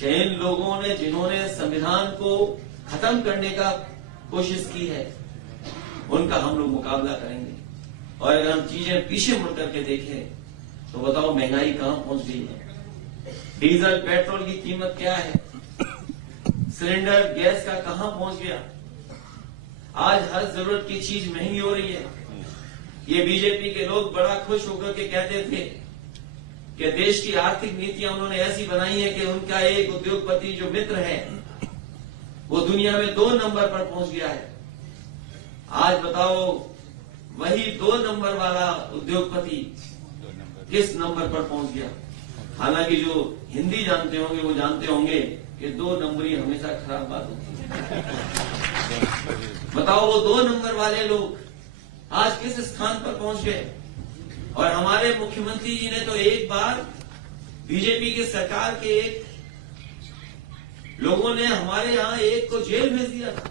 कि इन लोगों ने जिन्होंने संविधान को खत्म करने का कोशिश की है उनका हम लोग मुकाबला करेंगे। और अगर हम चीजें पीछे मुड़ करके देखें तो बताओ महंगाई कहां पहुंच गई है, डीजल पेट्रोल की कीमत क्या है, सिलेंडर गैस का कहां पहुंच गया। आज हर जरूरत की चीज महंगी हो रही है। ये बीजेपी के लोग बड़ा खुश होकर के कहते थे कि देश की आर्थिक नीतियां उन्होंने ऐसी बनाई है कि उनका एक उद्योगपति जो मित्र है वो दुनिया में 2 नंबर पर पहुंच गया है। आज बताओ वही 2 नंबर वाला उद्योगपति किस नंबर पर पहुंच गया। हालांकि जो हिंदी जानते होंगे वो जानते होंगे कि 2 नंबरी हमेशा खराब बात होती है। बताओ वो 2 नंबर वाले लोग आज किस स्थान पर पहुंच गए। और हमारे मुख्यमंत्री जी ने तो एक बार बीजेपी की सरकार के एक लोगों ने हमारे यहां एक को जेल भेज दिया था।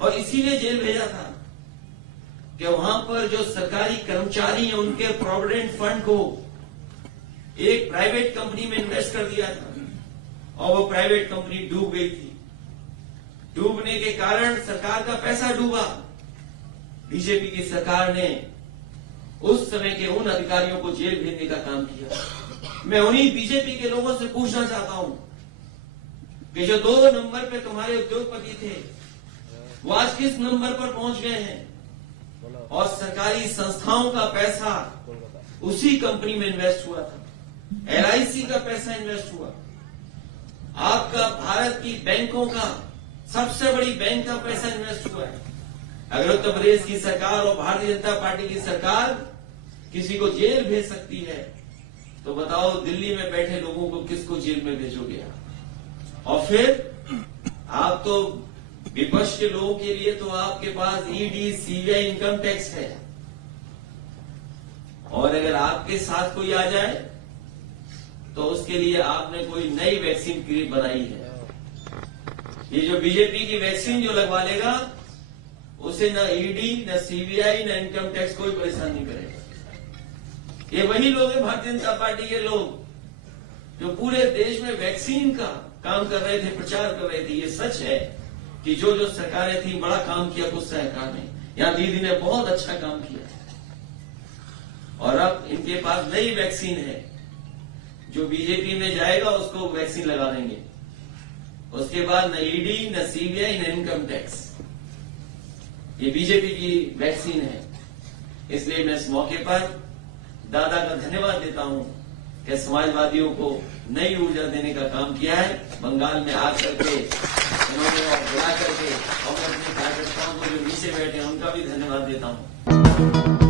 और इसीलिए जेल भेजा था कि वहां पर जो सरकारी कर्मचारी हैं उनके प्रोविडेंट फंड को एक प्राइवेट कंपनी में इन्वेस्ट कर दिया था और वो प्राइवेट कंपनी डूब गई थी। डूबने के कारण सरकार का पैसा डूबा। बीजेपी की सरकार ने उस समय के उन अधिकारियों को जेल भेजने का काम किया। मैं उन्हीं बीजेपी के लोगों से पूछना चाहता हूं कि जो 2 नंबर पे तुम्हारे उद्योगपति थे वो आज किस नंबर पर पहुंच गए हैं। और सरकारी संस्थाओं का पैसा उसी कंपनी में इन्वेस्ट हुआ था, LIC का पैसा इन्वेस्ट हुआ, आपका भारत की बैंकों का सबसे बड़ी बैंक का पैसा इन्वेस्ट हुआ है। अगर उत्तर प्रदेश की सरकार और भारतीय जनता पार्टी की सरकार किसी को जेल भेज सकती है तो बताओ दिल्ली में बैठे लोगों को किसको जेल में भेजोगे आप। और फिर आप तो विपक्ष के लोगों के लिए तो आपके पास ED, CBI, इनकम टैक्स है। और अगर आपके साथ कोई आ जाए तो उसके लिए आपने कोई नई वैक्सीन बनाई है। ये जो बीजेपी की वैक्सीन जो लगवा लेगा उसे न ED, न CBI, न इनकम टैक्स कोई परेशान नहीं करेगा। ये वही लोग हैं भारतीय जनता पार्टी के लोग जो पूरे देश में वैक्सीन का काम कर रहे थे, प्रचार कर रहे थे। ये सच है कि जो जो सरकारें थी बड़ा काम किया कुछ सरकार ने, यहां दीदी ने बहुत अच्छा काम किया और अब इनके पास नई वैक्सीन है। जो बीजेपी में जाएगा उसको वैक्सीन लगा देंगे। उसके बाद न ED, न CBI, न इनकम टैक्स। ये बीजेपी की वैक्सीन है। इसलिए मैं इस मौके पर दादा का धन्यवाद देता हूं कि समाजवादियों को नई ऊर्जा देने का काम किया है। बंगाल में आकर के इन्होंने बुला करके और अपने कार्यकर्ताओं को जो नीचे बैठे हैं उनका भी धन्यवाद देता हूं।